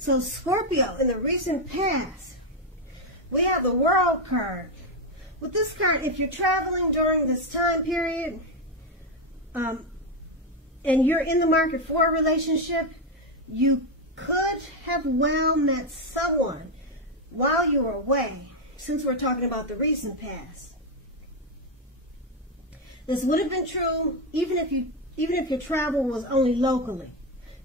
So Scorpio, in the recent past, we have the World card. With this card, if you're traveling during this time period, and you're in the market for a relationship, you could have well met someone while you were away, since we're talking about the recent past. This would have been true even if your travel was only locally,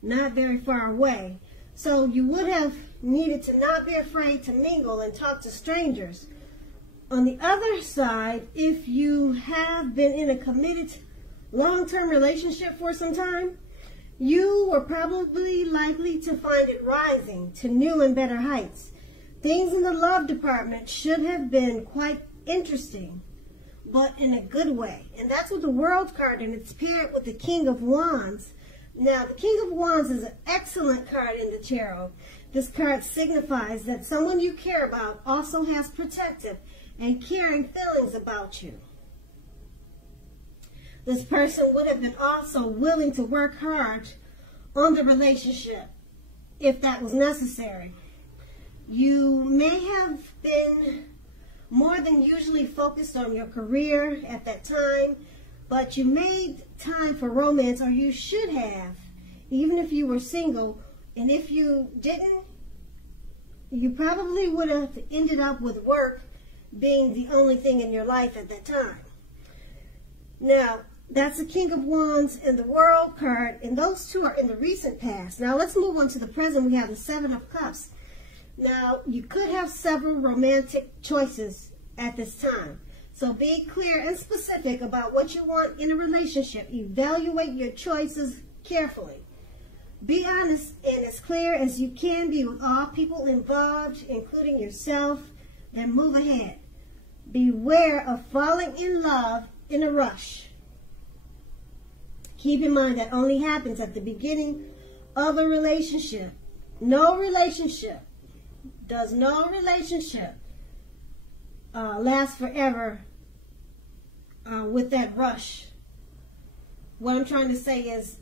not very far away. So you would have needed to not be afraid to mingle and talk to strangers. On the other side, if you have been in a committed long-term relationship for some time, you were probably likely to find it rising to new and better heights. Things in the love department should have been quite interesting, but in a good way. And that's with the World card, and it's paired with the King of Wands. Now, the King of Wands is an excellent card in the tarot. This card signifies that someone you care about also has protective and caring feelings about you. This person would have been also willing to work hard on the relationship if that was necessary. You may have been more than usually focused on your career at that time, but you made time for romance, or you should have, even if you were single. And if you didn't, you probably would have ended up with work being the only thing in your life at that time. Now, that's the King of Wands and the World card, and those two are in the recent past. Now, let's move on to the present. We have the Seven of Cups. Now, you could have several romantic choices at this time. So be clear and specific about what you want in a relationship. Evaluate your choices carefully. Be honest and as clear as you can be with all people involved, including yourself, and move ahead. Beware of falling in love in a rush. Keep in mind that only happens at the beginning of a relationship. No relationship last forever with that rush. What I'm trying to say is,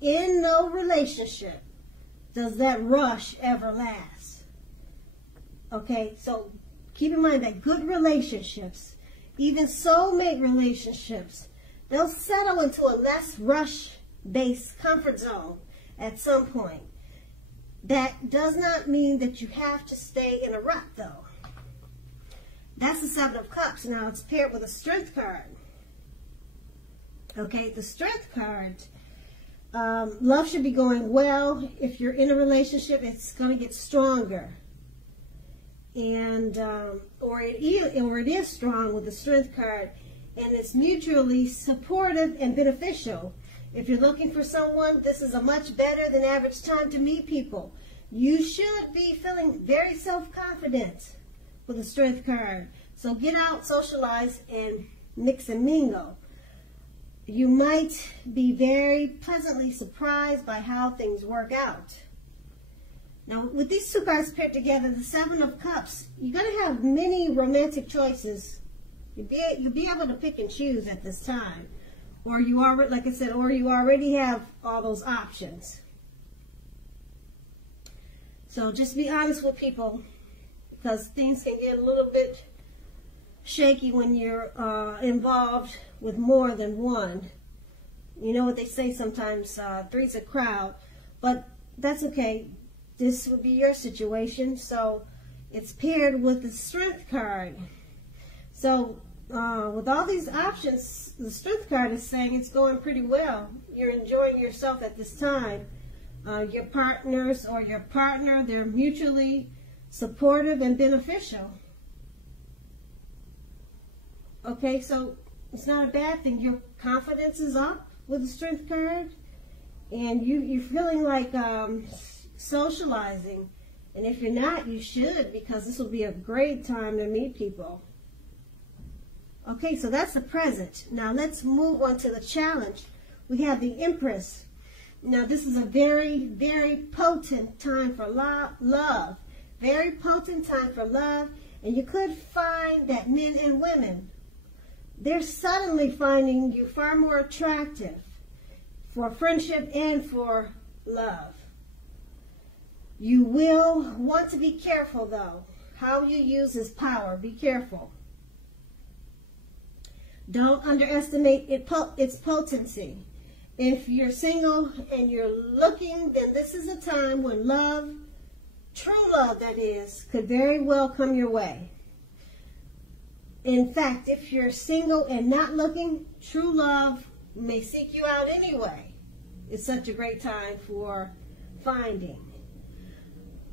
in no relationship does that rush ever last. Okay, so keep in mind that good relationships, even soulmate relationships, they'll settle into a less rush-based comfort zone at some point. That does not mean that you have to stay in a rut, though. That's the Seven of Cups. Now, it's paired with a Strength card. Okay, the Strength card, love should be going well. If you're in a relationship, it's going to get stronger. And, or it is strong with the Strength card, and it's mutually supportive and beneficial. If you're looking for someone, this is a much better than average time to meet people. You should be feeling very self-confident with the Strength card. So get out, socialize, and mix and mingle. You might be very pleasantly surprised by how things work out. Now, with these two cards paired together, the Seven of Cups, you're going to have many romantic choices. You'll be able to pick and choose at this time. Or you already, like I said, or you already have all those options. So just be honest with people, because things can get a little bit shaky when you're involved with more than one. You know what they say sometimes, three's a crowd, but that's okay. This would be your situation. So it's paired with the Strength card. So with all these options, the Strength card is saying it's going pretty well. You're enjoying yourself at this time. Your partners or your partner, they're mutually supportive and beneficial. Okay, so it's not a bad thing. Your confidence is up with the Strength card, and you're feeling like socializing. And if you're not, you should, because this will be a great time to meet people. Okay, so that's the present. Now let's move on to the challenge. We have the Empress. Now this is a very, very potent time for love. Very potent time for love. And you could find that men and women, they're suddenly finding you far more attractive for friendship and for love. You will want to be careful, though. How you use this power. Be careful. Don't underestimate its potency. If you're single and you're looking, then this is a time when love, true love that is, could very well come your way. In fact, if you're single and not looking, true love may seek you out anyway. It's such a great time for finding.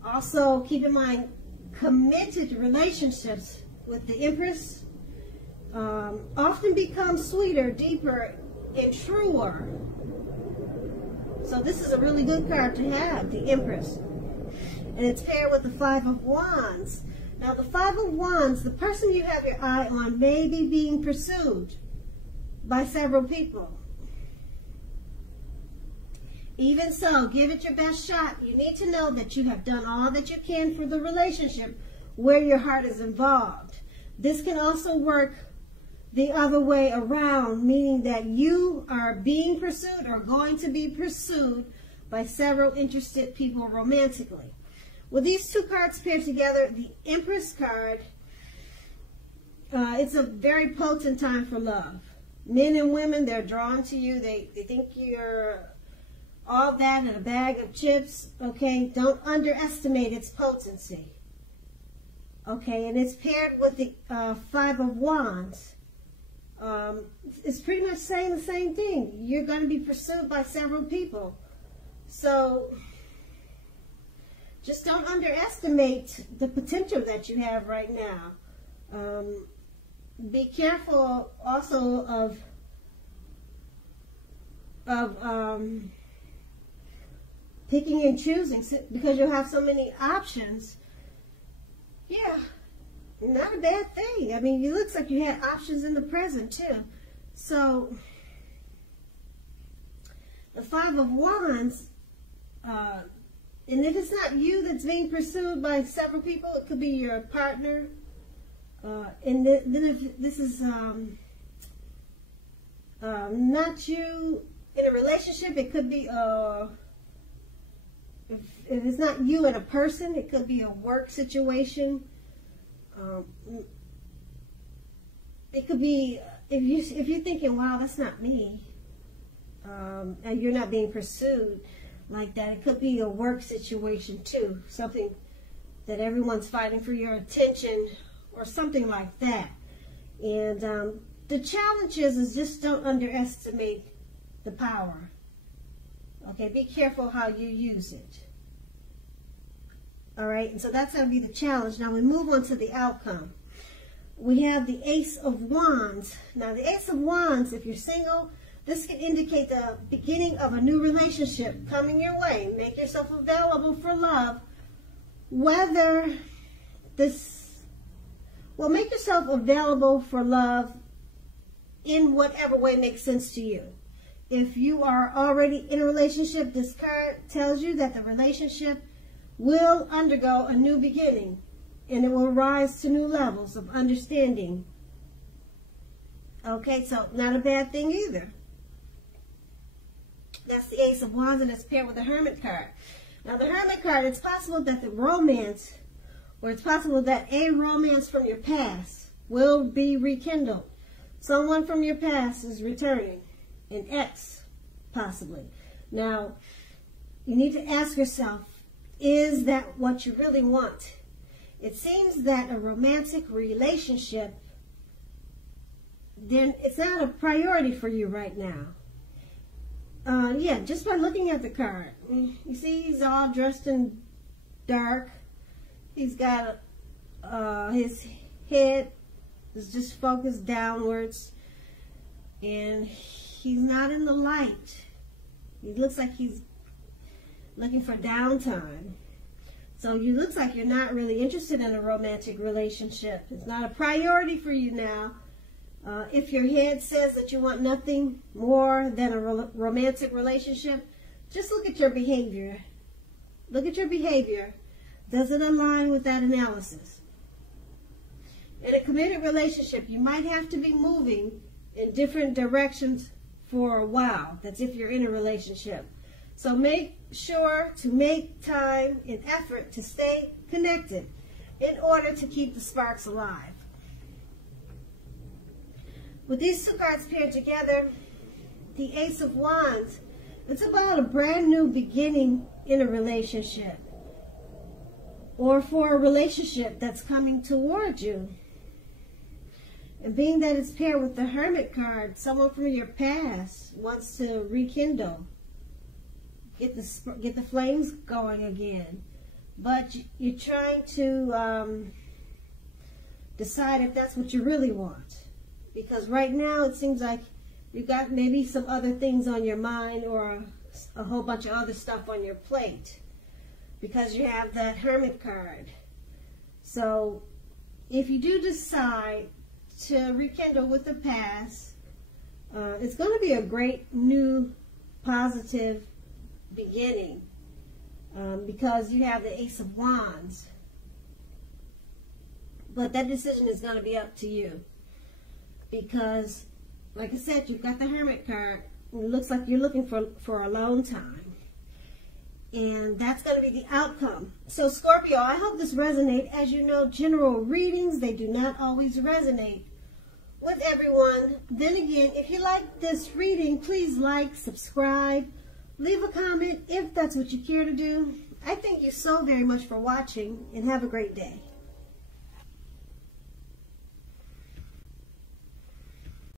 Also, keep in mind, committed relationships with the Empress often become sweeter, deeper, and truer. So this is a really good card to have, the Empress. And it's paired with the Five of Wands. Now the Five of Wands, the person you have your eye on may be being pursued by several people. Even so, give it your best shot. You need to know that you have done all that you can for the relationship where your heart is involved. This can also work the other way around, meaning that you are being pursued or going to be pursued by several interested people romantically. With these two cards paired together, the Empress card, it's a very potent time for love. Men and women, they're drawn to you. They think you're all that in a bag of chips. Okay, don't underestimate its potency. Okay, and it's paired with the Five of Wands. It's pretty much saying the same thing. You're going to be pursued by several people. So just don't underestimate the potential that you have right now. Be careful also of picking and choosing, because you'll have so many options. Yeah, not a bad thing. I mean, it looks like you had options in the present too. So the Five of Wands, and if it's not you that's being pursued by several people, it could be your partner. And then if this is not you in a relationship, it could be if it's not you and a person, it could be a work situation. It could be if you're thinking, wow, that's not me, and you're not being pursued like that. It could be a work situation too, something that everyone's fighting for your attention or something like that. And the challenge is just don't underestimate the power. Okay, be careful how you use it. All right, and so that's going to be the challenge. Now we move on to the outcome. We have the Ace of Wands. Now the Ace of Wands, if you're single, this can indicate the beginning of a new relationship coming your way. Make yourself available for love. Whether this, well, make yourself available for love in whatever way makes sense to you. If you are already in a relationship, this card tells you that the relationship will undergo a new beginning, and it will rise to new levels of understanding. Okay, so not a bad thing either. That's the Ace of Wands, and it's paired with the Hermit card. Now the Hermit card, it's possible that the romance, or it's possible that a romance from your past will be rekindled. Someone from your past is returning. An ex, possibly. Now, you need to ask yourself, is that what you really want? It seems that a romantic relationship, then it's not a priority for you right now. Yeah, just by looking at the card. You see, he's all dressed in dark. He's got his head is just focused downwards, and he's not in the light. He looks like he's looking for downtime. So you looks like you're not really interested in a romantic relationship. It's not a priority for you now. If your head says that you want nothing more than a romantic relationship, just look at your behavior. Look at your behavior. Does it align with that analysis? In a committed relationship, you might have to be moving in different directions for a while. That's if you're in a relationship. So make sure to make time and effort to stay connected in order to keep the sparks alive. With these two cards paired together, the Ace of Wands, it's about a brand new beginning in a relationship, or for a relationship that's coming toward you. And being that it's paired with the Hermit card, someone from your past wants to rekindle, get the flames going again. But you're trying to decide if that's what you really want. Because right now it seems like you've got maybe some other things on your mind, or a whole bunch of other stuff on your plate, because you have that Hermit card. So if you do decide to rekindle with the past, it's going to be a great new positive beginning, because you have the Ace of Wands. But that decision is going to be up to you, because like I said, you've got the Hermit card. It looks like you're looking for a long time. And that's going to be the outcome. So Scorpio, I hope this resonates. As you know, general readings, they do not always resonate with everyone. Then again, if you like this reading, please like, subscribe, leave a comment if that's what you care to do. I thank you so very much for watching, and have a great day.